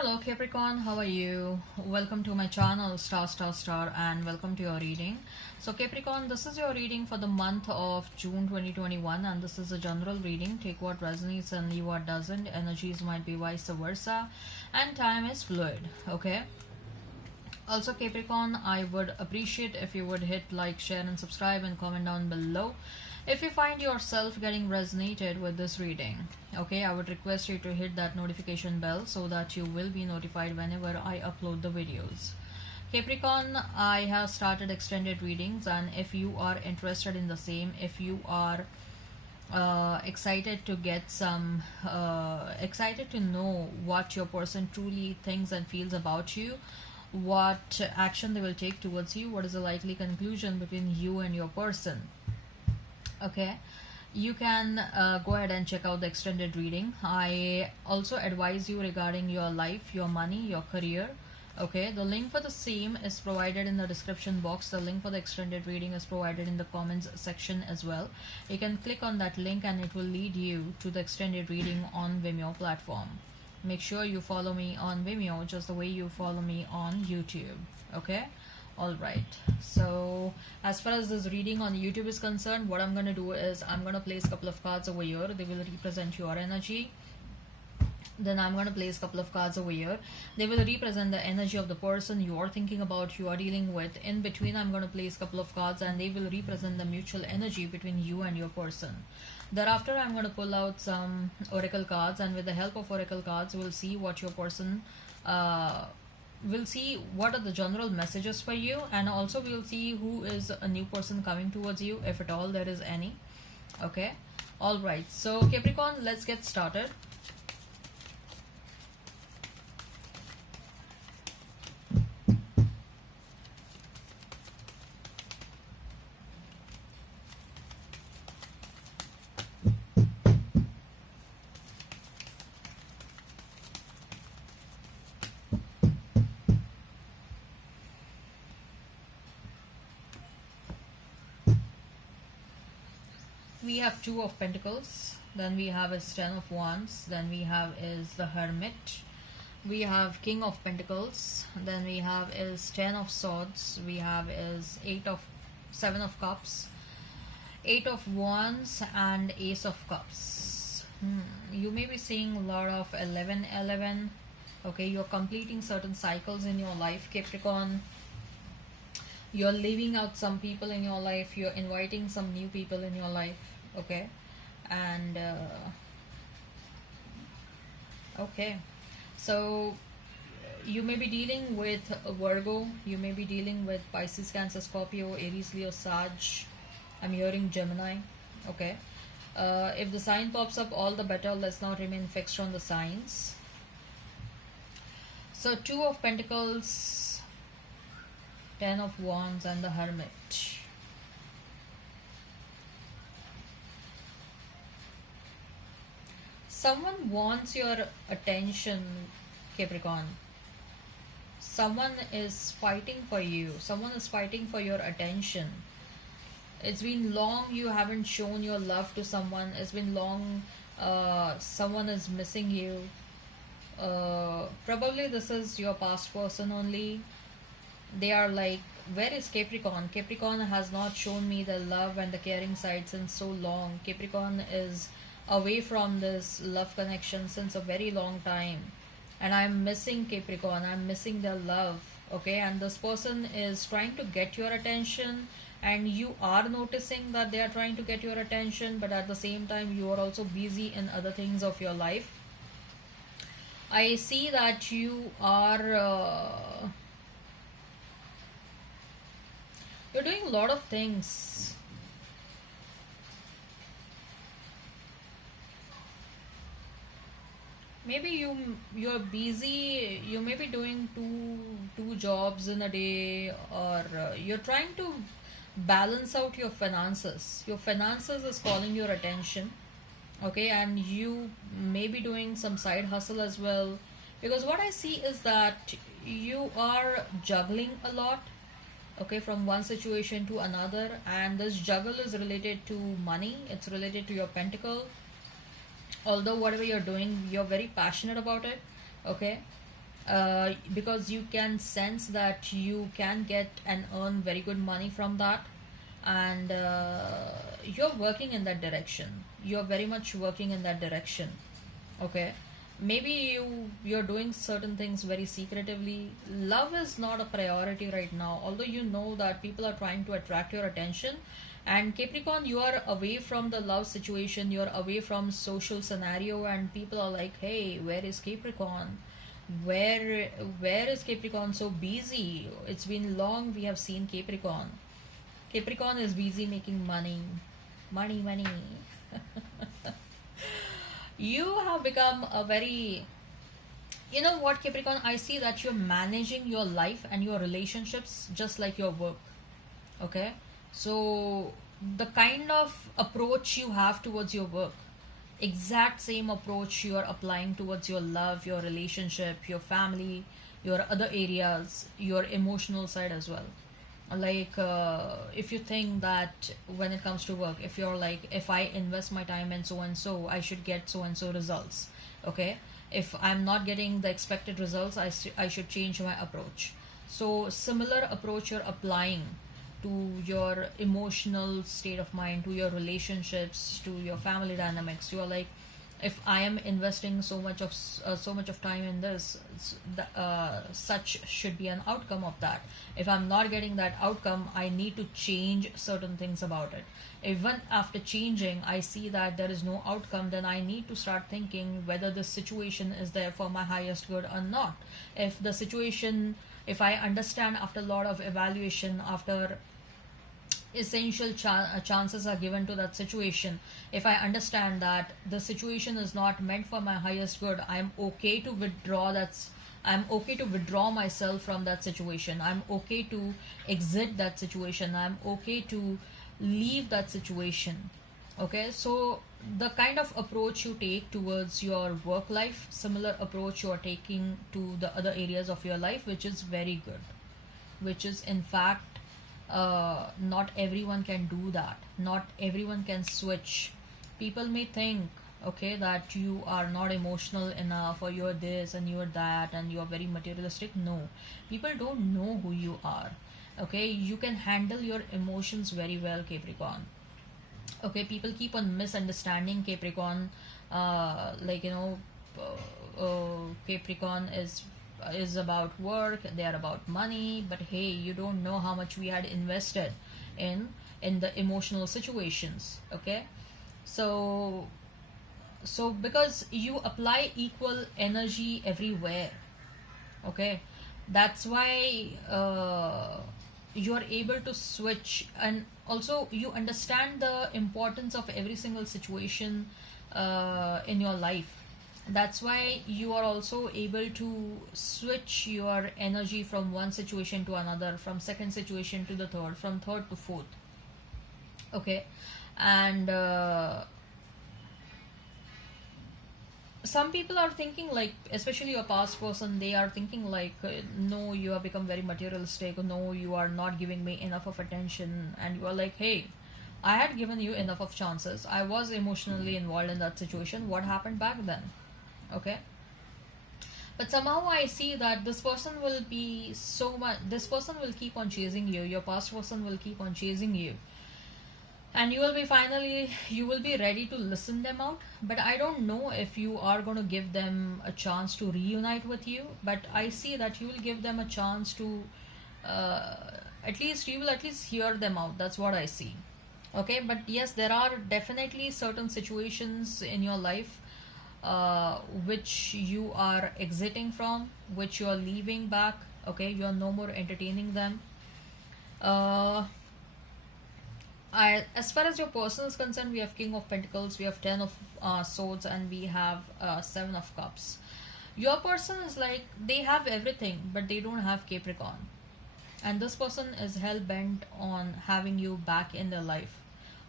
Hello Capricorn, how are you? Welcome to my channel Star, and welcome to your reading. So Capricorn, this is your reading for the month of June 2021, and this is a general reading. Take what resonates and leave what doesn't. Energies might be vice versa, and time is fluid. Okay. Also Capricorn, I would appreciate if you would hit like, share and subscribe and comment down below if you find yourself getting resonated with this reading. Okay, I would request you to hit that notification bell so that you will be notified whenever I upload the videos. Capricorn, I have started extended readings, and if you are interested in the same, if you are excited to get some excited to know what your person truly thinks and feels about you, what action they will take towards you, what is the likely conclusion between you and your person. Okay, you can go ahead and check out the extended reading. I also advise you regarding your life, your money, your career. Okay, the link for the same is provided in the description box. The link for the extended reading is provided in the comments section as well. You can click on that link and it will lead you to the extended reading on Vimeo platform. Make sure you follow me on Vimeo just the way you follow me on YouTube. Okay, all right. So as far as this reading on YouTube is concerned, what I'm going to do is I'm going to place a couple of cards over here. They will represent your energy. Then I'm going to place a couple of cards over here. They will represent the energy of the person you are thinking about, you are dealing with. In between, I'm going to place a couple of cards and they will represent the mutual energy between you and your person. Thereafter, I'm going to pull out some oracle cards, and with the help of oracle cards, we'll see what your person we'll see what are the general messages for you, and also we'll see who is a new person coming towards you, if at all there is any. Okay, all right. So Capricorn, let's get started. We have Two of Pentacles, then we have is Ten of Wands, then we have is the Hermit, we have King of Pentacles, then we have is Ten of Swords, we have is Seven of Cups, Eight of Wands, and Ace of Cups. You may be seeing a lot of 11. Okay, you're completing certain cycles in your life, Capricorn. You're leaving out some people in your life, you're inviting some new people in your life. Okay, and okay, so you may be dealing with Virgo, you may be dealing with Pisces, Cancer, Scorpio, Aries, Leo, Sag. I'm hearing Gemini. Okay, if the sign pops up, all the better. Let's not remain fixed on the signs. So Two of Pentacles, Ten of Wands, and the Hermit. Someone wants your attention, Capricorn. Someone is fighting for you. Someone is fighting for your attention. It's been long you haven't shown your love to someone. It's been long someone is missing you. Probably this is your past person only. They are like, where is Capricorn? Capricorn has not shown me the love and the caring side since so long. Capricorn is away from this love connection since a very long time, and I'm missing Capricorn. I'm missing their love. Okay, and this person is trying to get your attention, and you are noticing that they are trying to get your attention, but at the same time you are also busy in other things of your life. I see that you are you're doing a lot of things. Maybe you're busy. You may be doing two jobs in a day, or you're trying to balance out your finances. Your finances is calling your attention. Okay, and you may be doing some side hustle as well, because what I see is that you are juggling a lot. Okay, from one situation to another, and this juggle is related to money, it's related to your pentacle. Although whatever you're doing, you're very passionate about it. Okay, because you can sense that you can get and earn very good money from that, and you're working in that direction. You're very much working in that direction. Okay, maybe you're doing certain things very secretively. Love is not a priority right now, although you know that people are trying to attract your attention. And Capricorn, you are away from the love situation, you're away from social scenario, and people are like, hey, where is Capricorn? Where is Capricorn so busy? It's been long we have seen Capricorn. Capricorn is busy making money. Money, money. You have become a very, you know what, Capricorn, I see that you're managing your life and your relationships just like your work. Okay, so the kind of approach you have towards your work, exact same approach you are applying towards your love, your relationship, your family, your other areas, your emotional side as well. Like if you think that when it comes to work, if you're like, if I invest my time in so and so, I should get so and so results. Okay, if I'm not getting the expected results, I should change my approach. So similar approach you're applying to your emotional state of mind, to your relationships, to your family dynamics. You are like, if I am investing so much of time in this, such should be an outcome of that. If I'm not getting that outcome, I need to change certain things about it. Even after changing, I see that there is no outcome, then I need to start thinking whether this situation is there for my highest good or not. If the situation, if I understand after a lot of evaluation, after essential chances are given to that situation, if I understand that the situation is not meant for my highest good, I'm okay to withdraw. I'm okay to withdraw myself from that situation. I'm okay to exit that situation. I'm okay to leave that situation. Okay, so the kind of approach you take towards your work life, similar approach you are taking to the other areas of your life, which is very good, which is in fact, not everyone can do that. Not everyone can switch. People may think, okay, that you are not emotional enough, or you're this and you're that and you're very materialistic. No, people don't know who you are. Okay, you can handle your emotions very well, Capricorn. Okay, people keep on misunderstanding Capricorn. Like, Capricorn is about work, they are about money, but hey, you don't know how much we had invested in the emotional situations. Okay, so because you apply equal energy everywhere. Okay, that's why you are able to switch, and also you understand the importance of every single situation in your life. That's why you are also able to switch your energy from one situation to another, from second situation to the third, from third to fourth. Okay, and some people are thinking like, especially your past person, they are thinking like, no, you have become very materialistic, no, you are not giving me enough of attention. And you are like, hey, I had given you enough of chances, I was emotionally involved in that situation, what happened back then? Okay, but somehow I see that this person will be so much, this person will keep on chasing you, your past person will keep on chasing you, and you will be finally, you will be ready to listen them out. But I don't know if you are going to give them a chance to reunite with you, but I see that you will give them a chance to uh, at least, you will at least hear them out. That's what I see. Okay, but yes, there are definitely certain situations in your life which you are exiting from, which you are leaving back. Okay, you are no more entertaining them. uh, as far as your person is concerned, we have King of Pentacles, we have Ten of Swords, and we have Seven of Cups. Your person is like, they have everything, but they don't have Capricorn. And this person is hell bent on having you back in their life.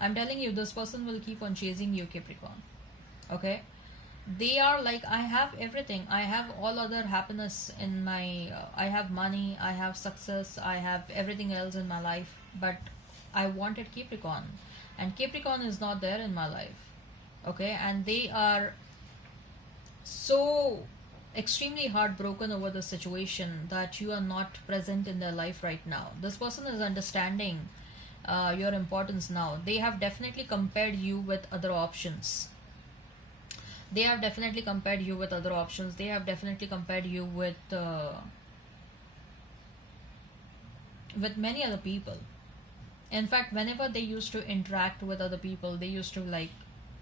I'm telling you, this person will keep on chasing you, Capricorn. Okay? They are like, I have everything, I have all other happiness in my I have money, I have success, I have everything else in my life, but I wanted Capricorn, and Capricorn is not there in my life. Okay, and they are so extremely heartbroken over the situation that you are not present in their life right now. This person is understanding your importance now. They have definitely compared you with other options. They have definitely compared you with other options. They have definitely compared you with many other people. In fact, whenever they used to interact with other people, they used to like,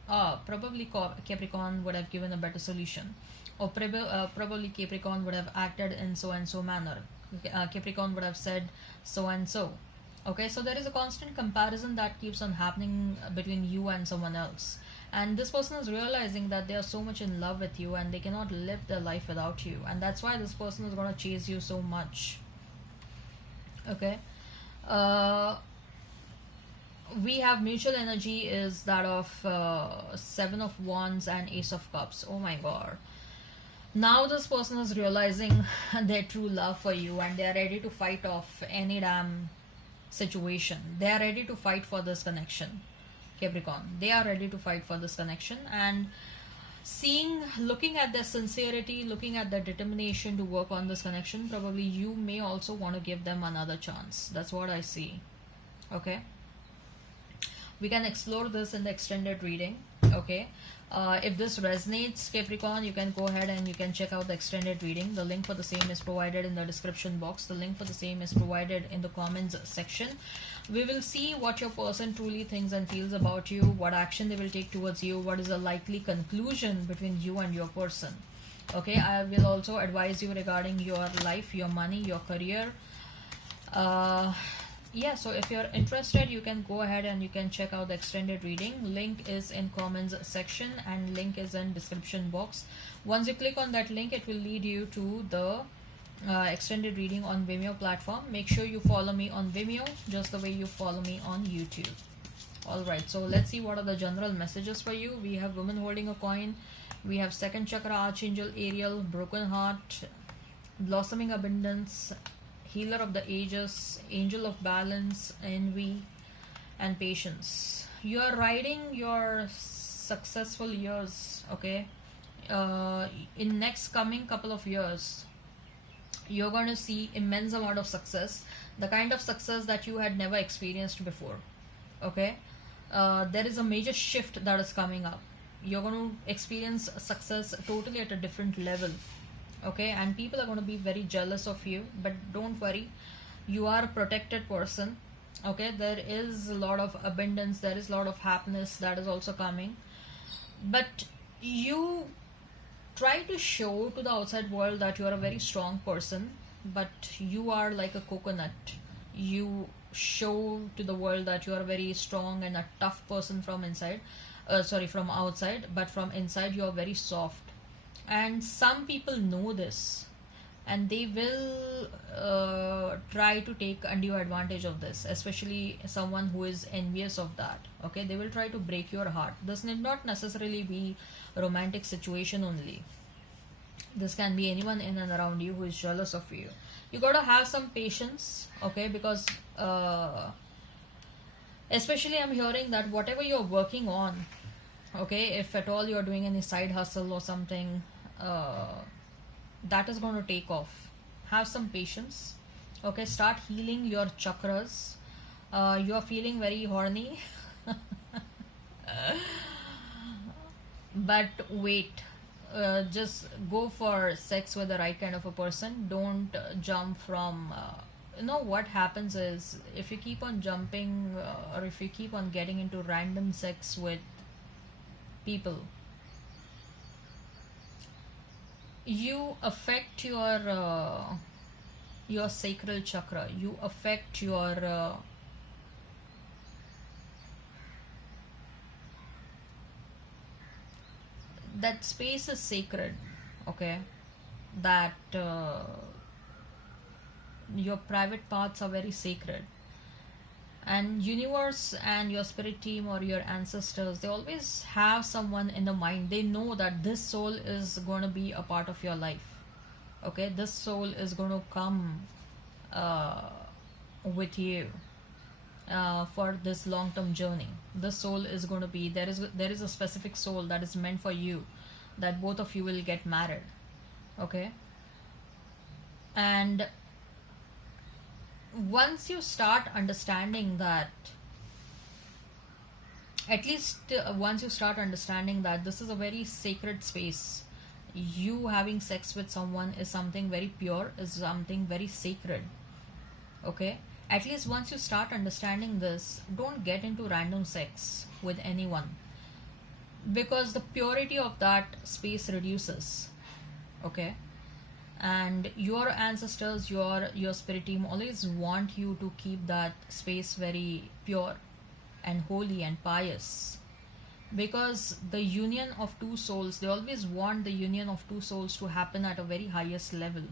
probably Capricorn would have given a better solution, or probably Capricorn would have acted in so and so manner. Capricorn would have said so and so. Okay, so there is a constant comparison that keeps on happening between you and someone else. And this person is realizing that they are so much in love with you and they cannot live their life without you. And that's why this person is going to chase you so much. Okay. Uh, we have mutual energy is that of Seven of Wands and Ace of Cups. Oh my god. Now this person is realizing their true love for you and they are ready to fight off any damn situation. They are ready to fight for this connection. Capricorn, they are ready to fight for this connection, and looking at their sincerity, looking at their determination to work on this connection, probably you may also want to give them another chance. That's what I see. Okay, we can explore this in the extended reading. Okay, if this resonates, Capricorn, you can go ahead and you can check out the extended reading. The link for the same is provided in the description box. The link for the same is provided in the comments section. We will see what your person truly thinks and feels about you, what action they will take towards you, what is the likely conclusion between you and your person. Okay, I will also advise you regarding your life, your money, your career. Yeah, so if you're interested, you can go ahead and you can check out the extended reading. Link is in comments section and link is in description box. Once you click on that link, it will lead you to the extended reading on Vimeo platform. Make sure you follow me on Vimeo just the way you follow me on YouTube. Alright, so let's see what are the general messages for you. We have woman holding a coin. We have second chakra, Archangel Ariel, broken heart, blossoming abundance, healer of the ages, angel of balance, envy, and patience. You are riding your successful years. Okay, in next coming couple of years, you're going to see immense amount of success, the kind of success that you had never experienced before. Okay, there is a major shift that is coming up. You're going to experience success totally at a different level. Okay, and people are going to be very jealous of you, but don't worry, you are a protected person. Okay, there is a lot of abundance, there is a lot of happiness that is also coming, but you try to show to the outside world that you are a very strong person, but you are like a coconut. You show to the world that you are a very strong and a tough person from inside, from outside, but from inside you are very soft. And some people know this and they will try to take undue advantage of this, especially someone who is envious of that. Okay, they will try to break your heart. This need not necessarily be a romantic situation only. This can be anyone in and around you who is jealous of you. You gotta have some patience. Okay, because especially I'm hearing that whatever you're working on, okay, if at all you're doing any side hustle or something, that is going to take off. Have some patience. Okay, start healing your chakras. You are feeling very horny. But wait, just go for sex with the right kind of a person. Don't jump from what happens is, if you keep on jumping or if you keep on getting into random sex with people, you affect your sacral chakra. You affect your that space is sacred. Okay, that your private paths are very sacred, and universe and your spirit team or your ancestors, they always have someone in the mind. They know that this soul is going to be a part of your life. Okay, this soul is going to come with you for this long-term journey. This soul is going to be there is a specific soul that is meant for you, that both of you will get married. Okay, and once you start understanding that, at least once you start understanding that this is a very sacred space, you having sex with someone is something very pure, is something very sacred. Okay, at least once you start understanding this, don't get into random sex with anyone, because the purity of that space reduces. Okay, and your ancestors, your spirit team always want you to keep that space very pure and holy and pious, because the union of two souls, they always want the union of two souls to happen at a very highest level.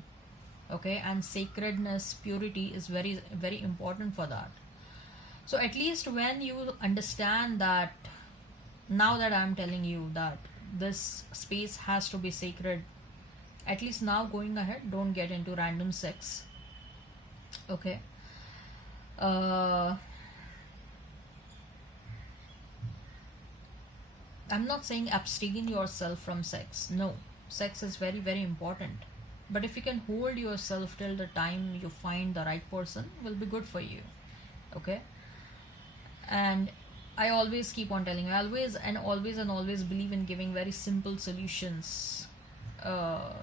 Okay, and sacredness, purity is very very important for that. So at least when you understand that, now that I'm telling you that this space has to be sacred, at least now going ahead, don't get into random sex. Okay, uh, I'm not saying abstain yourself from sex. No, sex is very very important, but if you can hold yourself till the time you find the right person, will be good for you. Okay, and I always keep on telling you, always and always and always believe in giving very simple solutions. uh,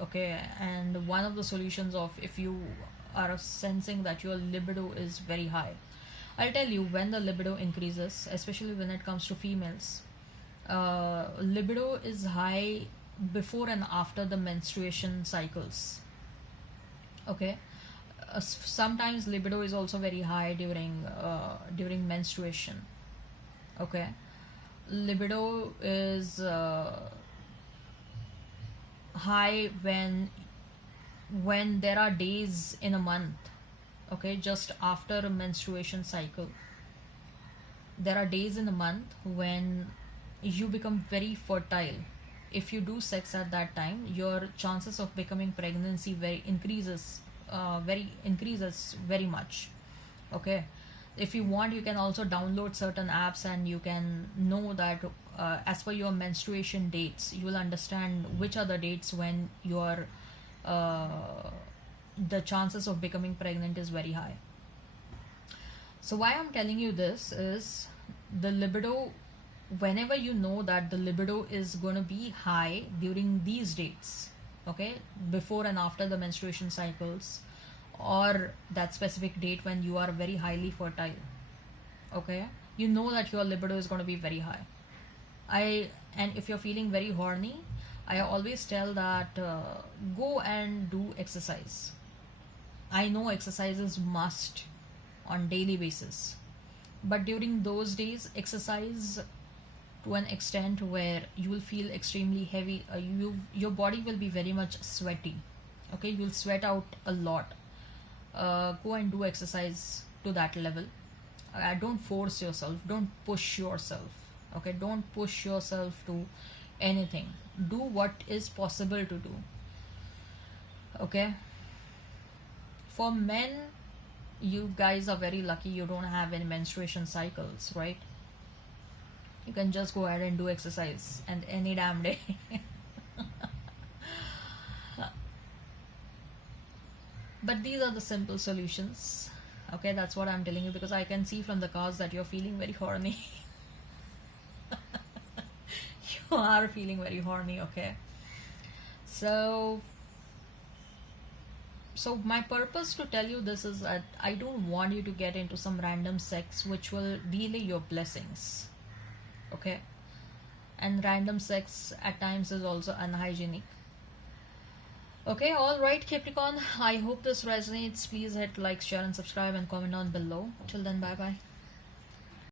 okay, and one of the solutions of, if you are sensing that your libido is very high, I'll tell you, when the libido increases, especially when it comes to females, libido is high before and after the menstruation cycles. Okay, sometimes libido is also very high during menstruation. Okay, libido is high when there are days in a month. Okay, just after a menstruation cycle, there are days in a month when you become very fertile. If you do sex at that time, your chances of becoming pregnancy increases very much. Okay, if you want, you can also download certain apps, and you can know that as per your menstruation dates, you will understand which are the dates when your the chances of becoming pregnant is very high. So why I'm telling you this is, the libido, whenever you know that the libido is going to be high during these dates, okay, before and after the menstruation cycles, or that specific date when you are very highly fertile, okay, you know that your libido is going to be very high. And if you're feeling very horny, I always tell that go and do exercise. I know exercise is must on daily basis, but during those days, exercise to an extent where you will feel extremely heavy. Your body will be very much sweaty. Okay, you'll sweat out a lot. Go and do exercise to that level. Don't force yourself, don't push yourself. Okay, don't push yourself to anything. Do what is possible to do. Okay, for men, you guys are very lucky, you don't have any menstruation cycles, right? You can just go ahead and do exercise, and any damn day. But these are the simple solutions. Okay, that's what I'm telling you, because I can see from the cards that you're feeling very horny. You are feeling very horny. Okay, so my purpose to tell you this is that I don't want you to get into some random sex which will delay your blessings. Okay, and random sex at times is also unhygienic. Okay, all right, Capricorn, I hope this resonates. Please hit like, share and subscribe and comment down below. Till then, bye bye.